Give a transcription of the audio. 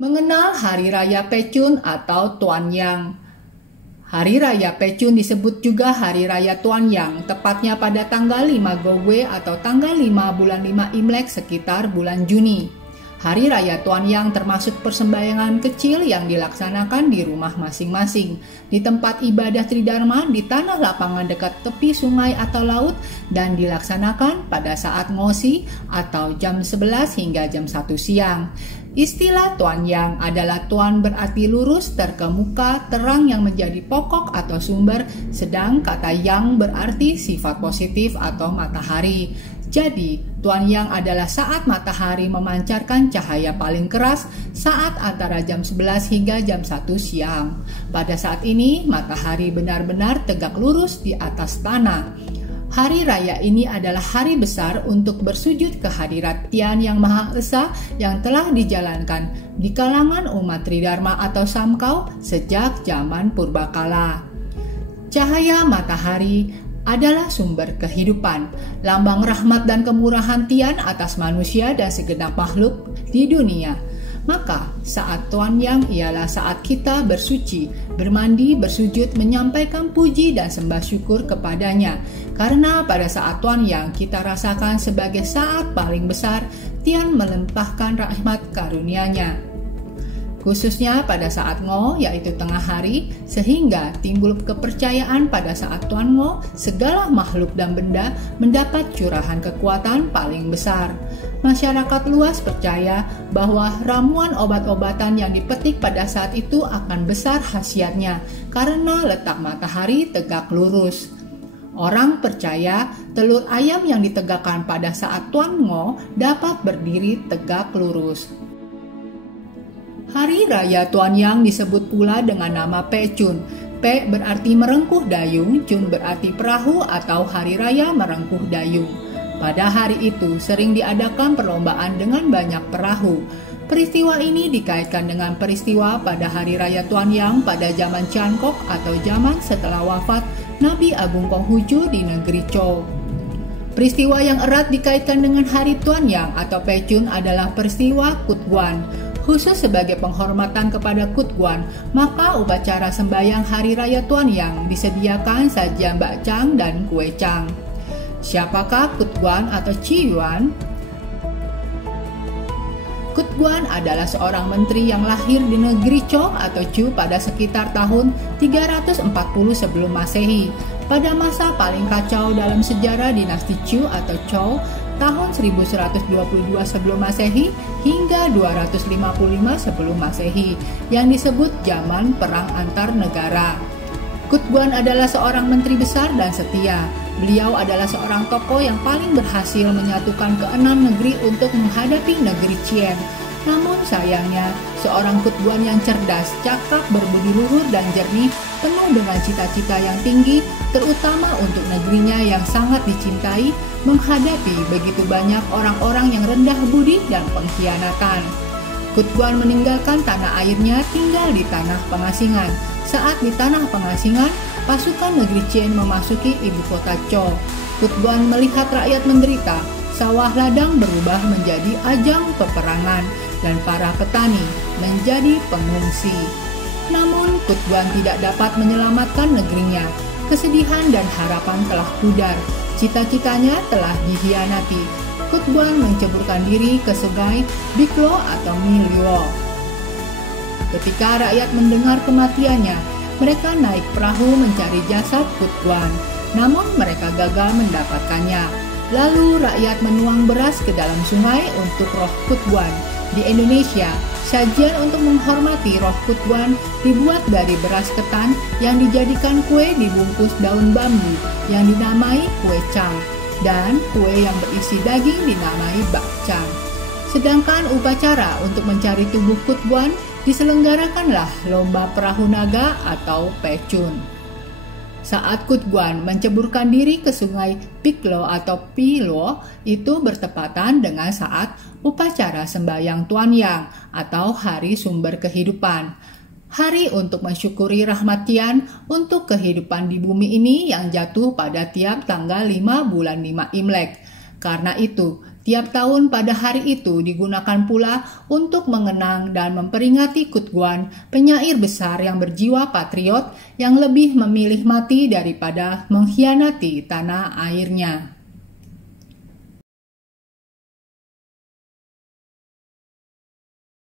Mengenal Hari Raya Pecun atau Tuan Yang. Hari Raya Pecun disebut juga Hari Raya Tuan Yang, tepatnya pada tanggal 5 Gowe atau tanggal 5 bulan 5 Imlek sekitar bulan Juni. Hari Raya Tuan Yang termasuk persembahyangan kecil yang dilaksanakan di rumah masing-masing, di tempat ibadah Tridharma di tanah lapangan dekat tepi sungai atau laut, dan dilaksanakan pada saat ngosi atau jam 11 hingga jam 1 siang. Istilah Tuan Yang adalah tuan berarti lurus, terkemuka, terang yang menjadi pokok atau sumber, sedang kata yang berarti sifat positif atau matahari. Jadi, Tuan Yang adalah saat matahari memancarkan cahaya paling keras saat antara jam 11 hingga jam 1 siang. Pada saat ini, matahari benar-benar tegak lurus di atas tanah. Hari raya ini adalah hari besar untuk bersujud kehadirat Tian Yang Maha Esa yang telah dijalankan di kalangan umat Tridharma atau Samkau sejak zaman purbakala. Cahaya matahari adalah sumber kehidupan, lambang rahmat dan kemurahan Tian atas manusia dan segenap makhluk di dunia. Maka saat Tuan Yang ialah saat kita bersuci, bermandi, bersujud, menyampaikan puji dan sembah syukur kepadanya. Karena pada saat Tuan Yang kita rasakan sebagai saat paling besar Tian melimpahkan rahmat karunia-Nya. Khususnya pada saat Ngo, yaitu tengah hari, sehingga timbul kepercayaan pada saat Tuan Ngo, segala makhluk dan benda mendapat curahan kekuatan paling besar. Masyarakat luas percaya bahwa ramuan obat-obatan yang dipetik pada saat itu akan besar khasiatnya, karena letak matahari tegak lurus. Orang percaya telur ayam yang ditegakkan pada saat Tuan Ngo dapat berdiri tegak lurus. Hari Raya Tuan Yang disebut pula dengan nama Pecun. Pe berarti merengkuh dayung, Cun berarti perahu atau Hari Raya Merengkuh Dayung. Pada hari itu sering diadakan perlombaan dengan banyak perahu. Peristiwa ini dikaitkan dengan peristiwa pada Hari Raya Tuan Yang pada zaman Tiankok atau zaman setelah wafat Nabi Agung Konghucu di negeri Chou. Peristiwa yang erat dikaitkan dengan Hari Tuan Yang atau Pecun adalah peristiwa Kutguan. Khusus sebagai penghormatan kepada Kutguan, maka upacara sembahyang Hari Raya Tuan Yang disediakan sajian bakcang dan kue cang. Siapakah Kutguan atau Ciyuan? Kutguan adalah seorang menteri yang lahir di negeri Chou atau Chu pada sekitar tahun 340 sebelum Masehi. Pada masa paling kacau dalam sejarah dinasti Chu atau Chou, tahun 1122 sebelum Masehi hingga 255 sebelum Masehi, yang disebut zaman perang antar negara. Kutguan adalah seorang menteri besar dan setia. Beliau adalah seorang tokoh yang paling berhasil menyatukan keenam negeri untuk menghadapi negeri Chien. Namun sayangnya, seorang Kutguan yang cerdas, cakap, berbudi luhur dan jernih, penuh dengan cita-cita yang tinggi, terutama untuk negerinya yang sangat dicintai, menghadapi begitu banyak orang-orang yang rendah budi dan pengkhianatan. Kutguan meninggalkan tanah airnya, tinggal di tanah pengasingan. Saat di tanah pengasingan, pasukan negeri Chien memasuki ibu kota Chou. Kutguan melihat rakyat menderita, sawah ladang berubah menjadi ajang peperangan, dan para petani menjadi pengungsi. Namun Kutguan tidak dapat menyelamatkan negerinya. Kesedihan dan harapan telah pudar. Cita-citanya telah dikhianati. Kutguan menceburkan diri ke sungai Biklo atau Milyo. Ketika rakyat mendengar kematiannya, mereka naik perahu mencari jasad Kutguan. Namun mereka gagal mendapatkannya. Lalu rakyat menuang beras ke dalam sungai untuk roh Kutguan. Di Indonesia, sajian untuk menghormati roh Kutguan dibuat dari beras ketan yang dijadikan kue dibungkus daun bambu yang dinamai kue cang, dan kue yang berisi daging dinamai bakcang. Sedangkan upacara untuk mencari tubuh Kutguan diselenggarakanlah lomba perahu naga atau Pecun. Saat Kutguan menceburkan diri ke sungai Biklo atau Pilo, itu bertepatan dengan saat upacara sembahyang Tuan Yang atau Hari Sumber Kehidupan. Hari untuk mensyukuri rahmat Tian untuk kehidupan di bumi ini yang jatuh pada tiap tanggal 5 bulan 5 Imlek. Karena itu, Setiap tahun pada hari itu digunakan pula untuk mengenang dan memperingati Kut Guan, penyair besar yang berjiwa patriot yang lebih memilih mati daripada mengkhianati tanah airnya.